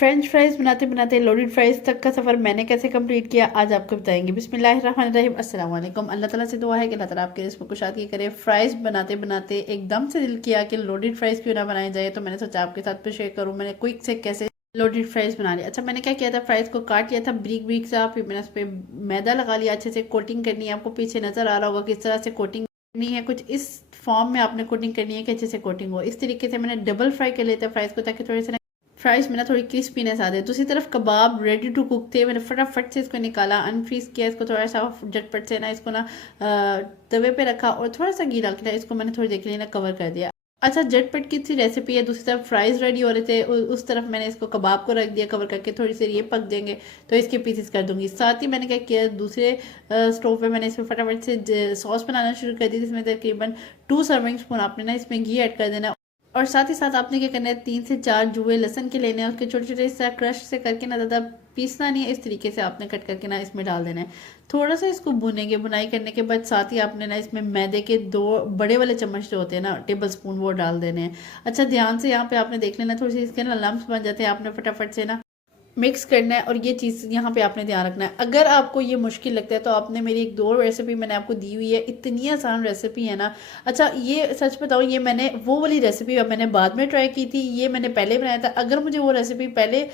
French fries बनाते बनाते loaded fries तक का सफ़र मैंने कैसे कंप्लीट किया आज आपको बताएंगे। बिस्मिल्लाहिर्रहमानिर्रहीम, अस्सलाम वालेकुम। अल्लाह ताला से दुआ है कि अल्लाह ताला आपके रिस्क को कुशादगी करे। फ्राइज बनाते बनाते एकदम से दिल किया कि लोडेड फ्राइज क्यों ना बनाया जाए, तो मैंने सोचा आपके साथ भी शेयर करूँ मैंने क्विक से कैसे लोडेड फ्राइज बना लिया। अच्छा, मैंने क्या किया था, फ्राइज को काट लिया था ब्रीक ब्रीक सा, फिर मैंने उस पर मैदा लगा लिया, अच्छे से कोटिंग करनी है। आपको पीछे नजर आ रहा होगा किस तरह से कोटिंग करनी है, कुछ इस फॉर्म में आपने कोटिंग करनी है कि अच्छे से कोटिंग हो। इस तरीके से मैंने डबल फ्राई कर लेता है फ्राइज को, ताकि थोड़े से फ्राइज में ना थोड़ी क्रिस्पीनेस आ जाए। दूसरी तरफ कबाब रेडी टू कुक थे, मैंने फटाफट से इसको निकाला, अनफ्रीज किया इसको, थोड़ा सा झटपट से ना इसको ना तवे पे रखा और थोड़ा सा घी डाल के ना इसको मैंने थोड़ी देर के लिए ना कवर कर दिया। अच्छा, झटपट की सी रेसिपी है। दूसरी तरफ फ्राइज रेडी हो रहे थे, उस तरफ मैंने इसको कबाब को रख दिया कवर करके, थोड़ी सी ये पक देंगे तो इसके पीसेस कर दूंगी। साथ ही मैंने क्या किया, दूसरे स्टोव पे मैंने इसमें फटाफट से सॉस बनाना शुरू कर दी, जिसमें तकरीबन 2 सर्विंग स्पून आपने ना इसमें घी ऐड कर देना। और साथ ही साथ आपने क्या करना है, 3 से 4 जुए लहसन के लेने हैं, उसके छोटे छोटे से क्रश से करके ना, ज़्यादा पीसना नहीं है, इस तरीके से आपने कट करके ना इसमें डाल देना है। थोड़ा सा इसको भुनेंगे, बुनाई करने के बाद साथ ही आपने ना इसमें मैदे के 2 बड़े वाले चम्मच जो होते हैं ना, टेबल स्पून, वो डाल देने हैं। अच्छा, ध्यान से यहाँ पे आपने देख लेना, थोड़ी सी इसके ना लम्स बन जाते हैं, आपने फटाफट से ना मिक्स करना है। और ये चीज़ यहाँ पे आपने ध्यान रखना है, अगर आपको ये मुश्किल लगता है तो आपने मेरी एक 2 रेसिपी मैंने आपको दी हुई है, इतनी आसान रेसिपी है ना। अच्छा, ये सच बताऊँ, ये मैंने वो वाली रेसिपी मैंने बाद में ट्राई की थी, ये मैंने पहले बनाया था। अगर मुझे वो रेसिपी पहले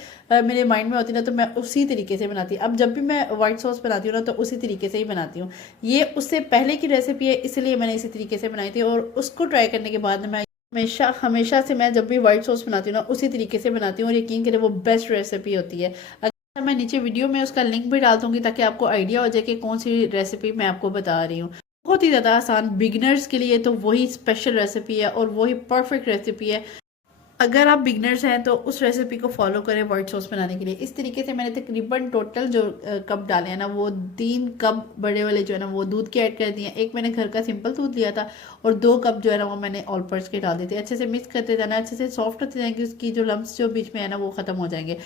मेरे माइंड में होती ना, तो मैं उसी तरीके से बनाती। अब जब भी मैं व्हाइट सॉस बनाती हूँ ना, तो उसी तरीके से ही बनाती हूँ। ये उससे पहले की रेसिपी है, इसलिए मैंने इसी तरीके से बनाई थी, और उसको ट्राई करने के बाद मैं हमेशा हमेशा से मैं जब भी व्हाइट सॉस बनाती हूँ ना, उसी तरीके से बनाती हूँ, और यकीन करें वो बेस्ट रेसिपी होती है। मैं नीचे वीडियो में उसका लिंक भी डाल दूंगी, ताकि आपको आइडिया हो जाए कि कौन सी रेसिपी मैं आपको बता रही हूँ। बहुत ही ज़्यादा आसान, बिगिनर्स के लिए तो वही स्पेशल रेसिपी है और वही परफेक्ट रेसिपी है। अगर आप बिगनर्स हैं तो उस रेसिपी को फॉलो करें व्हाइट सॉस बनाने के लिए। इस तरीके से मैंने तकरीबन टोटल जो कप डाले हैं ना, वो 3 कप बड़े वाले जो है ना वो दूध के ऐड कर दिए। एक मैंने घर का सिंपल दूध लिया था, और 2 कप जो है ना वो मैंने ऑल पर्स के डाल देते। अच्छे से मिक्स करते जाना, अच्छे से सॉफ्ट होते जाएंगे, उसकी जो लम्स जो बीच में है ना वो खत्म हो जाएंगे।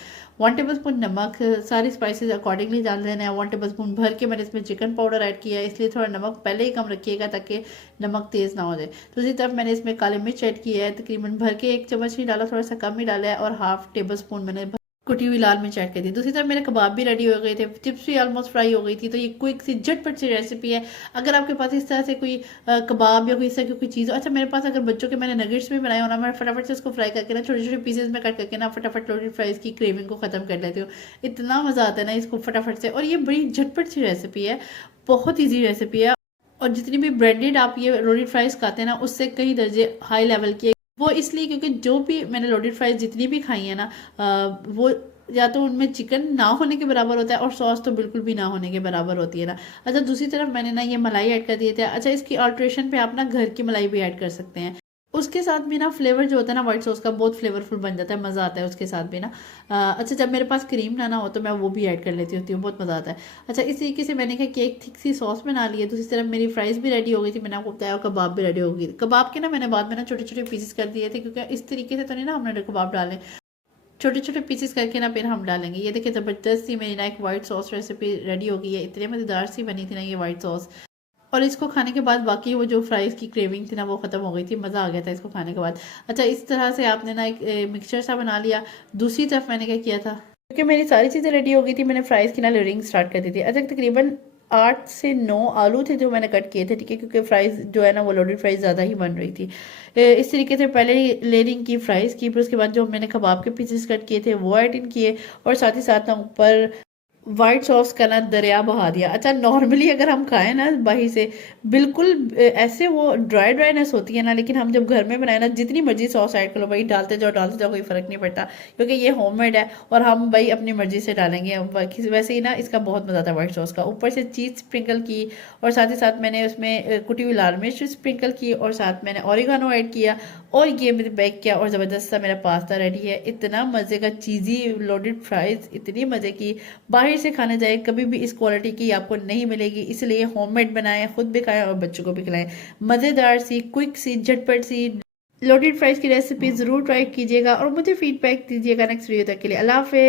1 टेबल स्पून नमक, सारी स्पाइसेस अकॉर्डिंगली डाल देना है। 1 टेबल स्पून भर के मैंने इसमें चिकन पाउडर ऐड किया है, इसलिए थोड़ा नमक पहले ही कम रखिएगा, ताकि नमक तेज़ ना हो जाए। दूसरी तरफ मैंने इसमें काली मिर्च ऐड की है, तकरीबन भर के 1 चम्मच ही डाला, थोड़ा सा कम ही डाला है, और 1/2 टेबल स्पून मैंने कुटी हुई लाल मिर्च ऐड कर दी। दूसरी तरफ मेरे कबाब भी रेडी हो गए थे, चिप्स भी ऑलमोस्ट फ्राई हो गई थी। तो ये क्विक सी झटपट सी रेसिपी है। अगर आपके पास इस तरह से कोई कबाब या कोई इस तरह की कोई चीज़ हो, अच्छा मेरे पास अगर बच्चों के मैंने नगेट्स भी बनाए हो ना, मैं फटाफट से उसको फ्राई करके ना छोटे छोटे पीसेज में कट करके ना फटाफट लोडेड फ्राइज की क्रेविंग को ख़त्म कर लेती हूँ। इतना मज़ा आता है ना इसको फटाफट से, और ये बड़ी झटपट सी रेसिपी है, बहुत ईजी रेसिपी है। और जितनी भी ब्रांडेड आप ये लोडेड फ्राइज खाते हैं ना, उससे कई दर्जे हाई लेवल की है। वो इसलिए क्योंकि जो भी मैंने लोडेड फ्राइज जितनी भी खाई है ना, वो या तो उनमें चिकन ना होने के बराबर होता है, और सॉस तो बिल्कुल भी ना होने के बराबर होती है ना। अच्छा, दूसरी तरफ मैंने ना ये मलाई ऐड कर दिए थे। अच्छा, इसकी अल्ट्रेशन पे आप ना घर की मलाई भी ऐड कर सकते हैं। उसके साथ भी ना फ्लेवर जो होता है ना व्हाइट सॉस का, बहुत फ्लेवरफुल बन जाता है, मज़ा आता है उसके साथ भी ना। अच्छा, जब मेरे पास क्रीम ना हो तो मैं वो भी ऐड कर लेती होती हूँ, बहुत मज़ा आता है। अच्छा, इस तरीके से मैंने क्या कि एक थिक सी सॉस बना ली है। दूसरी तरफ मेरी फ्राइज भी रेडी हो गई थी, मैंने आपको बताया, और कबाब भी रेडी हो गई। कबाब के ना मैंने बाद में ना छोटे छोटे पीसेस कर दिए थे, क्योंकि इस तरीके से तो नहीं ना हमने कबाब डाले, छोटे छोटे पीसेस करके ना फिर हम डालेंगे। ये देखिए, ज़बरदस्त सी मेरी ना एक व्हाइट सॉस रेसिपी रेडी हो गई है। इतनी मज़ेदार सी बनी थी ना ये व्हाइट सॉस, और इसको खाने के बाद बाकी वो जो फ्राइज़ की क्रेविंग थी ना वो ख़त्म हो गई थी, मज़ा आ गया था इसको खाने के बाद। अच्छा, इस तरह से आपने ना एक मिक्सचर सा बना लिया। दूसरी तरफ मैंने क्या किया था, क्योंकि मेरी सारी चीज़ें रेडी हो गई थी, मैंने फ्राइज़ की ना लेयरिंग स्टार्ट कर दी थी। अच्छा, तकरीबन 8 से 9 आलू थे जो मैंने कट किए थे, ठीक है, क्योंकि फ्राइज़ जो है ना वो लोडेड फ्राइज़ ज़्यादा ही बन रही थी। इस तरीके से पहले लेयरिंग की फ्राइज़ की, फिर उसके बाद जो मैंने कबाब के पीसेस कट किए थे वो ऐड इन किए, और साथ ही साथ ना ऊपर व्हाइट सॉस का ना दरिया बहा दिया। अच्छा, नॉर्मली अगर हम खाएं ना बाहर से, बिल्कुल ऐसे वो ड्राई ड्राईनेस होती है ना, लेकिन हम जब घर में बनाए ना, जितनी मर्जी सॉस ऐड कर लो भाई, डालते जाओ, कोई फर्क नहीं पड़ता, क्योंकि ये होममेड है और हम भाई अपनी मर्जी से डालेंगे। वैसे ही ना इसका बहुत मज़ा आता है व्हाइट सॉस का। ऊपर से चीज़ स्प्रिंकल की, और साथ ही साथ मैंने उसमें कुटी हुई लाल मिर्च स्प्रिंकल की, और साथ मैंने ऑरिगानो ऐड किया, और ये मैंने बेक किया, और ज़बरदस्त सा मेरा पास्ता रेडी है। इतना मज़े का चीज़ी लोडेड फ्राइज़, इतनी मज़े की, बाहर से खाने जाए कभी भी इस क्वालिटी की आपको नहीं मिलेगी। इसलिए होममेड बनाएं, खुद भी खाएं और बच्चों को भी खिलाएं। मज़ेदार सी, क्विक सी, झटपट सी लोडेड फ्राइज़ की रेसिपी ज़रूर ट्राई कीजिएगा, और मुझे फीडबैक दीजिएगा नेक्स्ट वीडियो तक के लिए। अल्लाह हाफ़िज़।